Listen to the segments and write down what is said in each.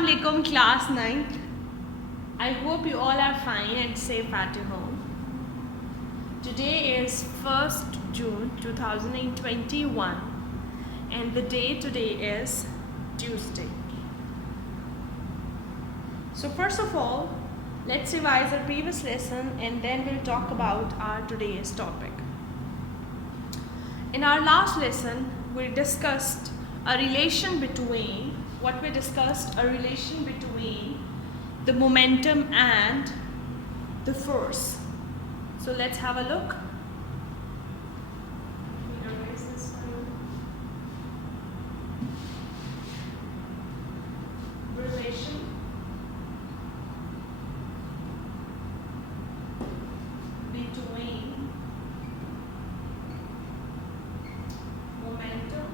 Assalamu alaikum, class 9th. I hope you all are fine and safe at your home. Today is 1st June 2021 and the day today is Tuesday. So first of all, let's revise our previous lesson and then we'll talk about our today's topic. In our last lesson, we discussed a relation between the momentum and the force. So let's have a look. Let me erase this one. Relation between momentum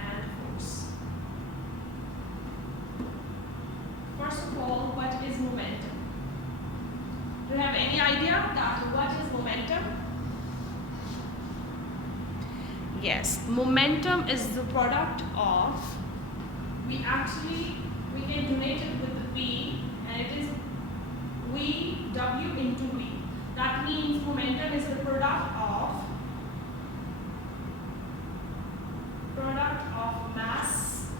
and force. First of all, what is momentum? Do you have any idea that what is momentum? Yes, momentum is the product of, we can donate it with the P and it is W into V. That means momentum is the product of mass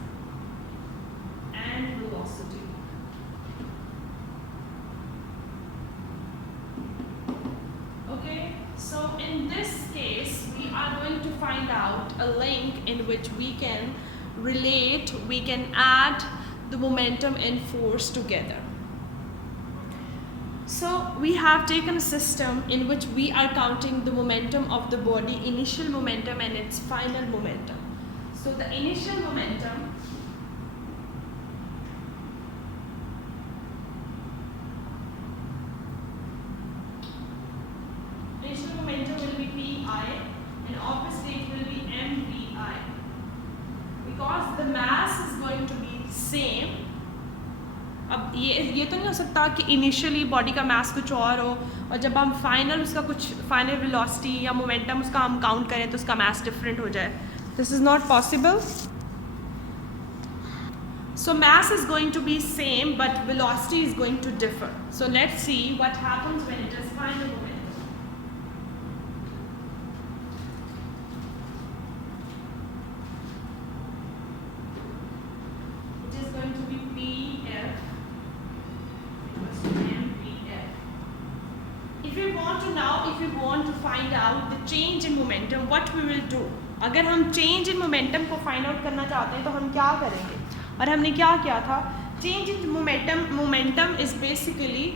and velocity. Okay, so in this case we are going to find out a link in which we can add the momentum and force together. So we have taken a system in which we are counting the momentum of the body, initial momentum and its final momentum. So the initial momentum will be Pi and obviously it will be mvi. Because the mass is going to be same. अब ये तो नहीं हो सकता कि initially body का मास कुछ और जब हम फाइनल वेलोसिटी या मोमेंटम उसका हम काउंट करें तो उसका मास डिफरेंट हो जाए. This is not possible. So mass is going to be same but velocity is going to differ. So let's see what happens when it is final momentum. It is going to be Pf equals to mvf. If we want to find out the change in momentum, what we will do? अगर हम change in momentum को find out करना चाहते हैं तो हम क्या करेंगे? और हमने क्या किया था? Change in momentum is basically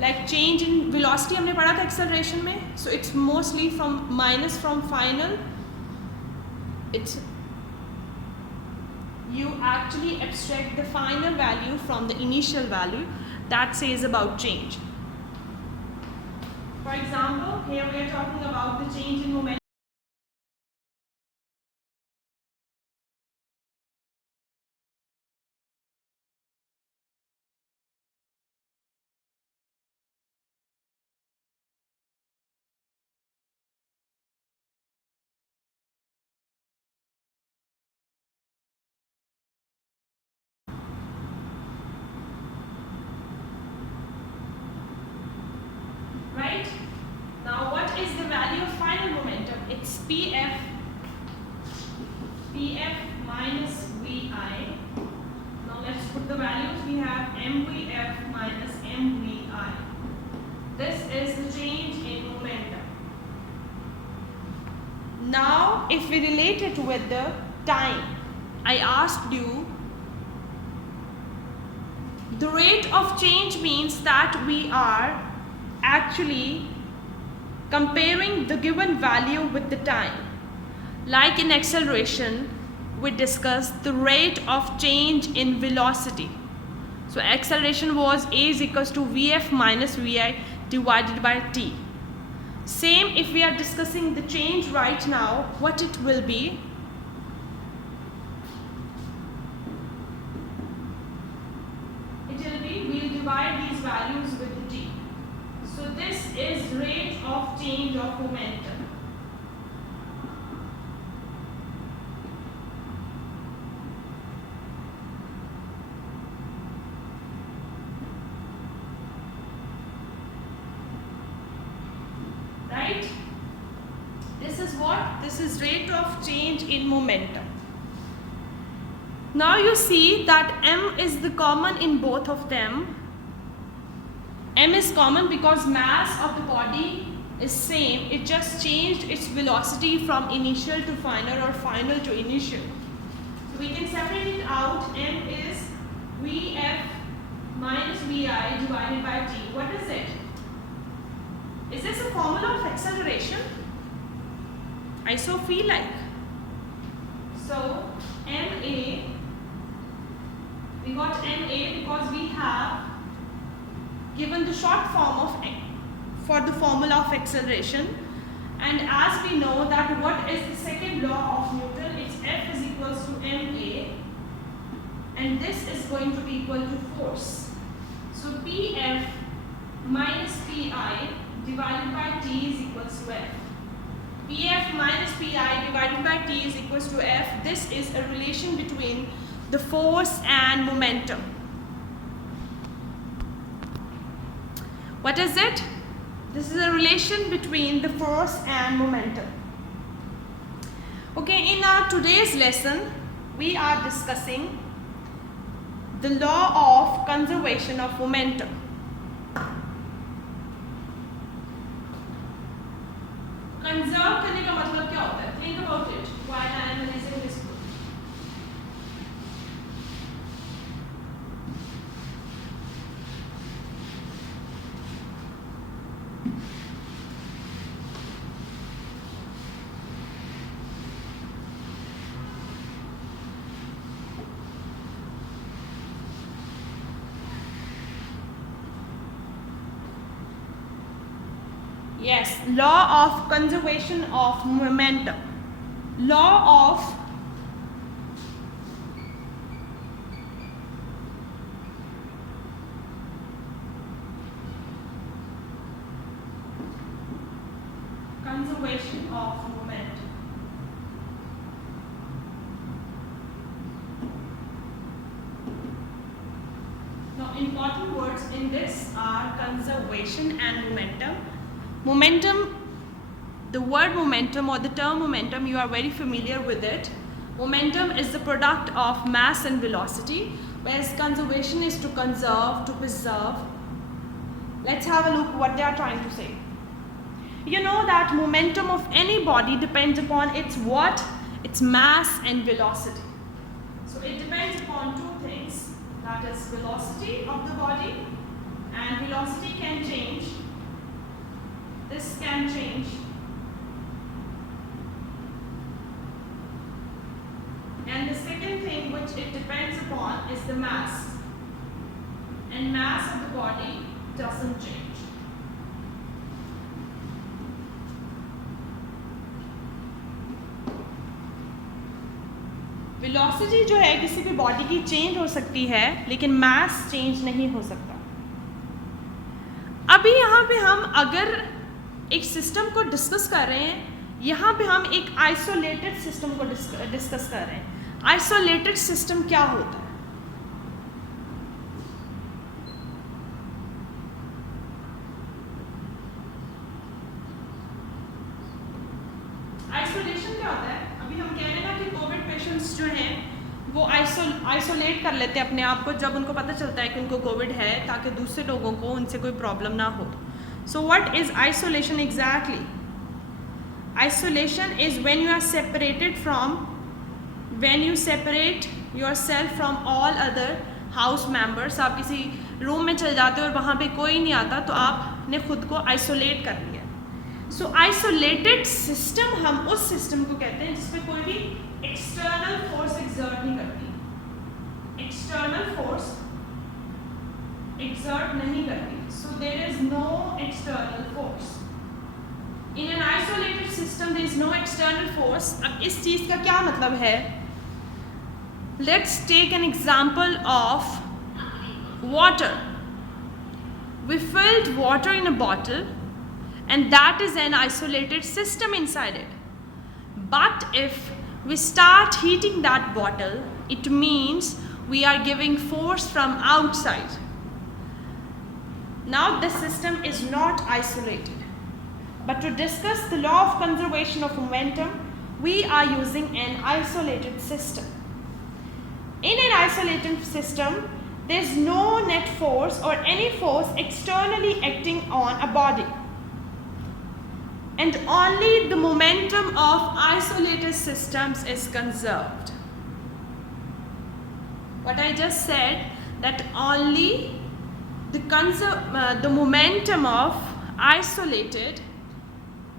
like change in velocity. हमने पढ़ा था acceleration में. So it's mostly from final. You actually abstract the final value from the initial value. That says about change. For example, here we are talking about the change in momentum. Right? Now what is the value of final momentum? It's Pf minus Vi. Now let's put the values. We have mvf minus mvi. This is the change in momentum. Now if we relate it with the time, I asked you, the rate of change means that we are actually comparing the given value with the time. Like in acceleration, we discussed the rate of change in velocity. So acceleration was a is equals to vf minus vi divided by t. Same if we are discussing the change right now, what it will be? We'll divide these values with the t. So this is rate of change of momentum. is rate of change in momentum. Now you see that m is the common in both of them. M is common because mass of the body is same. It just changed its velocity from initial to final or final to initial. So we can separate it out. M is Vf minus Vi divided by t. What is it? Is this a formula of acceleration? I so feel like. So Ma, we got Ma because we have given the short form of for the formula of acceleration, and as we know that what is the second law of Newton, it's F is equals to ma, and this is going to be equal to force. So Pf minus Pi divided by T is equals to F. Pf minus Pi divided by T is equals to F. This is a relation between the force and momentum. What is it? This is a relation between the force and momentum. Okay, in our today's lesson, we are discussing the law of conservation of momentum. Conserve करने का मतलब क्या होता है? Think about it while I am analyzing this book. Yes, law of conservation of momentum. Law of conservation of momentum. Now, important words in this are conservation and momentum. Momentum, the word momentum or the term momentum, you are very familiar with it. Momentum is the product of mass and velocity, whereas conservation is to conserve, to preserve. Let's have a look what they are trying to say. You know that momentum of any body depends upon its what? Its mass and velocity. So it depends upon two things, that is velocity of the body, and velocity can change. This can change. And the second thing which it depends upon is the mass. And mass of the body doesn't change. Velocity जो है किसी भी body की change हो सकती है, लेकिन mass change नहीं हो सकता. अभी यहाँ पे हम अगर एक सिस्टम को डिस्कस कर रहे हैं, यहाँ पे हम एक आइसोलेटेड सिस्टम को डिस्कस कर रहे हैं. आइसोलेटेड सिस्टम क्या होता है? आइसोलेशन क्या होता है? अभी हम कह रहे हैं ना कि कोविड पेशेंट्स जो हैं वो आइसोलेट कर लेते हैं अपने आप को जब उनको पता चलता है कि उनको कोविड है, ताकि दूसरे लोगों को उनसे कोई प्रॉब्लम ना हो. So what is isolation exactly? Isolation is when you separate yourself from all other house members. आप किसी रूम में चले जाते हो और वहाँ पे कोई नहीं आता, तो आपने खुद को आइसोलेट कर लिया. So isolated system, हम उस सिस्टम को कहते हैं जिसमें कोई भी एक्सटर्नल फोर्स एक्सर्ट नहीं करती. एक्सटर्नल फोर्स exert नहीं करती. So there is no external force. In an isolated system there is no external force. अब इस चीज़ का क्या मतलब है? Let's take an example of water. We filled water in a bottle and that is an isolated system inside it. But if we start heating that bottle, it means we are giving force from outside. Now this system is not isolated. But to discuss the law of conservation of momentum, we are using an isolated system. In an isolated system, there is no net force or any force externally acting on a body, and only the momentum of isolated systems is conserved. What I just said, that only the momentum of isolated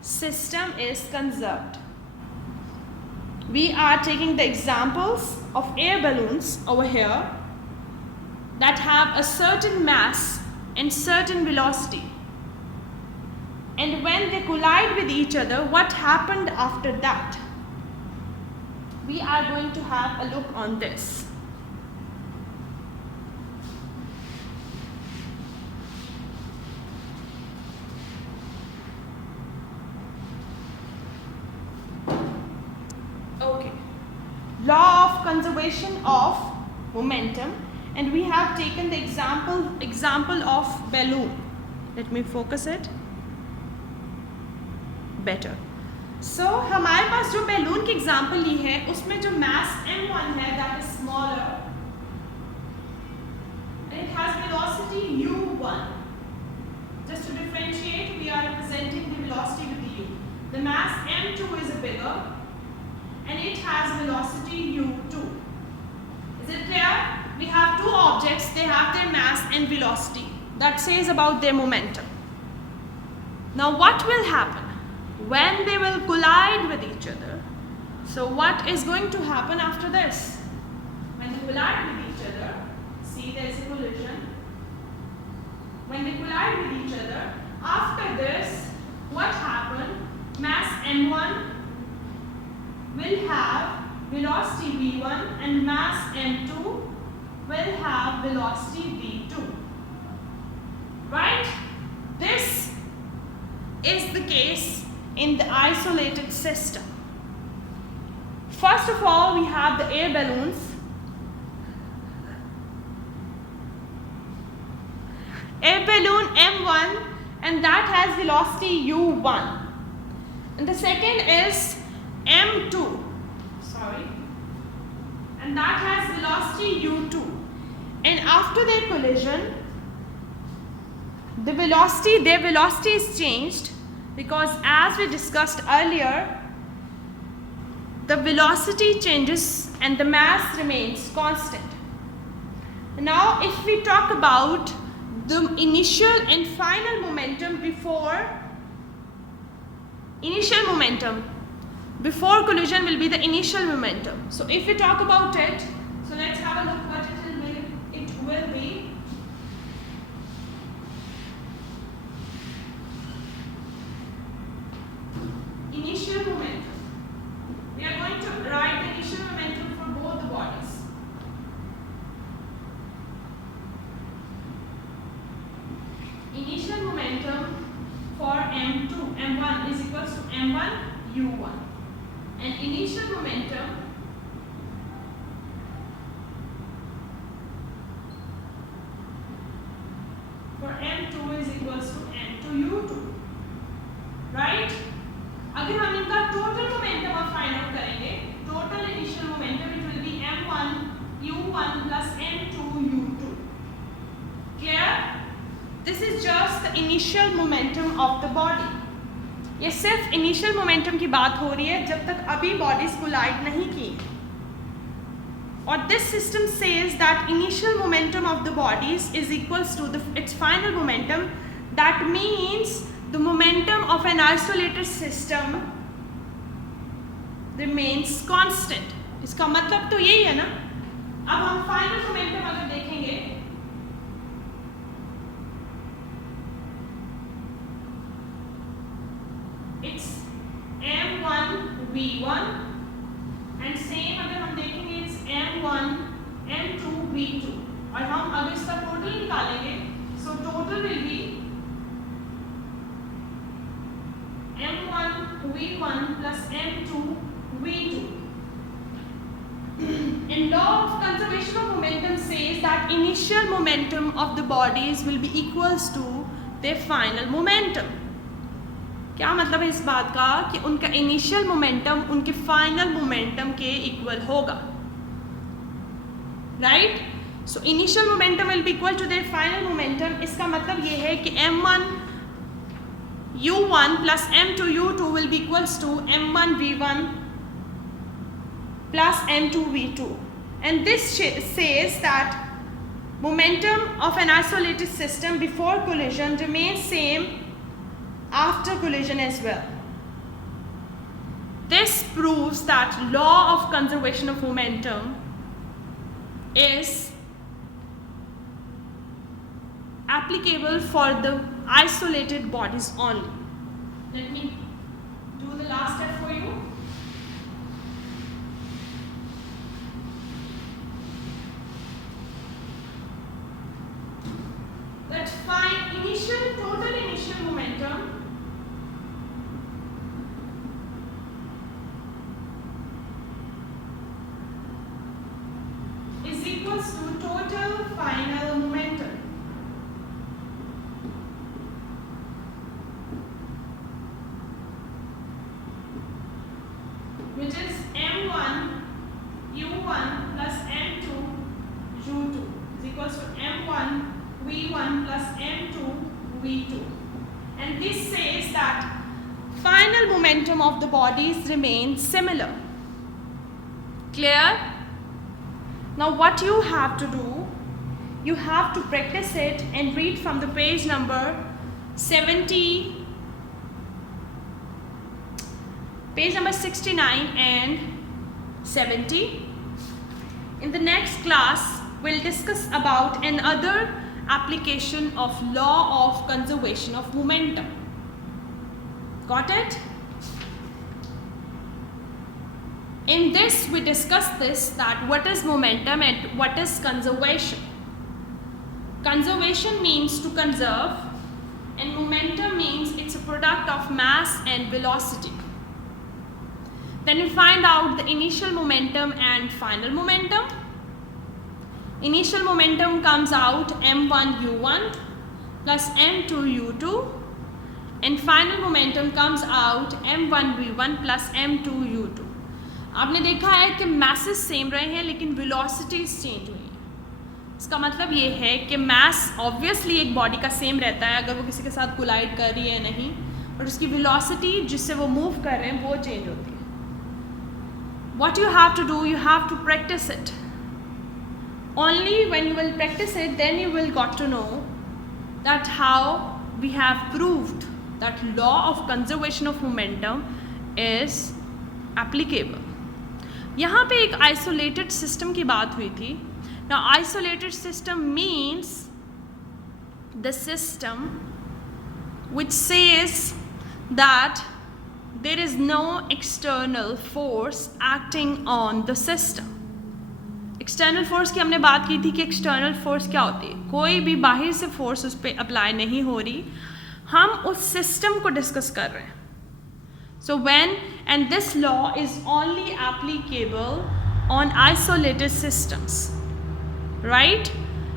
system is conserved. We are taking the examples of air balloons over here that have a certain mass and certain velocity. And when they collide with each other, what happened after that? We are going to have a look on this. Okay. Law of conservation of momentum, and we have taken the example of balloon. Let me focus it better. So हमारे पास जो balloon की example ली है उसमें जो mass m1 है, that is smaller, and it has velocity u1. Just to differentiate, we are representing the velocity with the u. The mass m2 is bigger and it has velocity u2. Is it clear? We have two objects, they have their mass and velocity. That says about their momentum. Now what will happen when they will collide with each other? So what is going to happen after this? When they collide with each other, see, there is a collision. When they collide with each other, after this, what happened? Mass m1 will have velocity v1 and mass m2 will have velocity v2. Right? This is the case in the isolated system. First of all, we have the air balloons. Air balloon m1, and that has velocity u1. And the second is m2, and that has velocity u2. And after their collision, their velocity is changed, because as we discussed earlier, the velocity changes and the mass remains constant. Now if we talk about the initial and final momentum before collision will be the initial momentum. So if we talk about it, so let's have a look what it will be. Initial momentum. We are going to write the initial momentum for both the bodies. Initial momentum for m1 is equals to m1 u1, and initial momentum for m2 is equals to m2 u2. Right? अगर हम इनका total momentum अब find out करेंगे, total initial momentum it will be m1 u1 plus m2 u2. Clear? This is just the initial momentum of the body. ये सिर्फ initial momentum की बात हो रही है जब तक अभी बॉडीज कोलाइड नहीं की. और this system says that initial momentum of the bodies is equals to its final momentum. That means the momentum of an isolated system remains constant. इसका मतलब तो यही है ना. अब हम फाइनल मोमेंटम अगर देखेंगे, it's m1 v1, and same अगर हम देखेंगे it's m1 m2 v2, और हम अगर इसका टोटल निकालेंगे, so total will be m1 v1 plus m2 v2. And law of conservation of momentum says that initial momentum of the bodies will be equals to their final momentum. क्या मतलब है इस बात का कि उनका इनिशियल मोमेंटम उनके final momentum के इक्वल होगा, right? So initial momentum will be equal to their final momentum. इसका मतलब ये है कि m1 u1 plus m2 u2 will be equals to m1 v1 plus m2 v2, and this says that momentum of an isolated system before collision remains same after collision as well. This proves that law of conservation of momentum is applicable for the isolated bodies only. Let me do the last step for you. That find total initial momentum is equals to total final momentum. Which is m1 u1 plus m2 u2 is equals to m1 v1 plus m2 v2, and this says that final momentum of the bodies remains similar. Clear? Now what you have to do, you have to practice it and read from the page number 70, page number 69 and 70. In the next class we'll discuss about another application of law of conservation of momentum. Got it? In this we discuss this, that what is momentum and what is conservation. Conservation means to conserve, and momentum means it's a product of mass and velocity. Then we find out the initial momentum and final momentum. Initial momentum comes out m1 u1 plus m2 u2, and final momentum comes out m1 v1 plus m2 u2. आपने देखा है कि masses same रहे हैं लेकिन velocities change हुई हैं. इसका मतलब ये है कि mass obviously एक बॉडी का सेम रहता है अगर वो किसी के साथ कोलाइड कर रही है नहीं, और उसकी velocity जिससे वो मूव कर रहे हैं वो चेंज होती है. What you have to do, you have to practice it. Only when you will practice it, then you will got to know that how we have proved that law of conservation of momentum is applicable. यहाँ पे एक isolated system की बात हुई थी. Now isolated system means the system which says that there is no external force acting on the system. External force की हमने बात की थी कि एक्सटर्नल फोर्स क्या होती है, कोई भी बाहर से फोर्स उस पर अप्लाई नहीं हो रही, हम उस सिस्टम को डिस्कस कर रहे हैं. So when and this law is only applicable on isolated systems, right?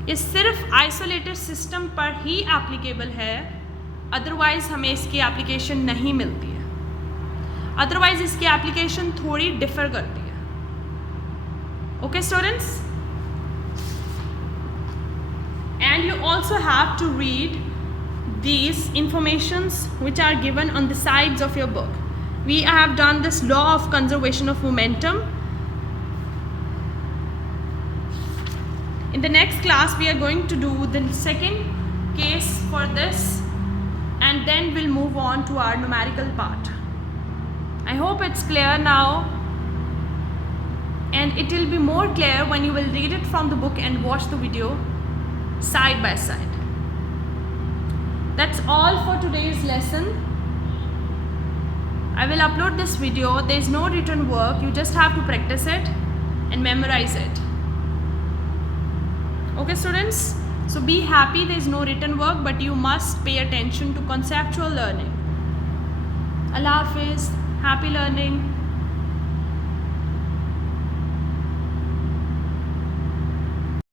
ये सिर्फ आइसोलेटेड सिस्टम पर ही एप्लीकेबल है, अदरवाइज हमें इसकी एप्लीकेशन नहीं मिलती है. अदरवाइज इसकी एप्लीकेशन थोड़ी डिफर करती है. Okay students, and you also have to read these informations which are given on the sides of your book. We have done this law of conservation of momentum. In the next class we are going to do the second case for this, and then we'll move on to our numerical part. I hope it's clear now. And it will be more clear when you will read it from the book and watch the video side by side. That's all for today's lesson. I will upload this video. There is no written work. You just have to practice it and memorize it. Okay students? So be happy there is no written work, but you must pay attention to conceptual learning. Allah Hafiz. Happy learning.